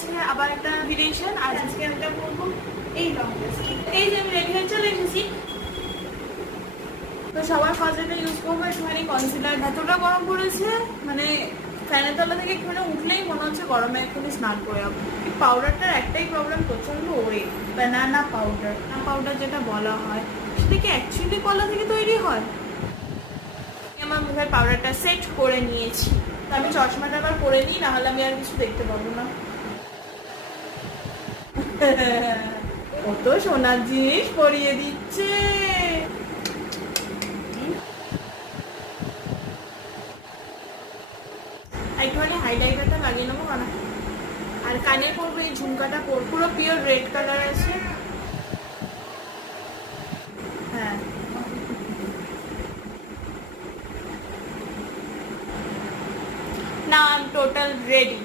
আজকে আবার একটা ভিডিয়েশন। আর আজকে আমরা করবো এই লং ড্রেসটা। এই যে আমি রেডি হয়ে চলে এসেছি। তো সবার ফার্স্টে ইউজ করবো একটুখানি কনসিলার। এতটা গরম পড়েছে, মানে ফ্যানের তলা থেকে একটুখানি উঠলেই মনে হচ্ছে গরমে এক্ষুনি স্নান করে যাবো। এই পাউডারটার একটাই প্রবলেম, প্রচন্ড ওয়েট। বানানা পাউডার, পাউডার যেটা বলা হয়, সেটা কি অ্যাকচুয়ালি কলা থেকে তৈরি হয়? আমার মুখের পাউডারটা সেট করে নিয়েছি। তো আমি চশমাটা আবার পরে নিই, নাহলে আমি আর কিছু দেখতে পাবো না। কত সোনার জিনিস পরিয়ে দিচ্ছে। একটুখানি হাইলাইটারটা লাগিয়ে নেবো কারণ, আর কানে পরবো এই ঝুমকাটা পরবো, পুরো পিওর রেড কালার আছে। হ্যাঁ, now I'm total ready.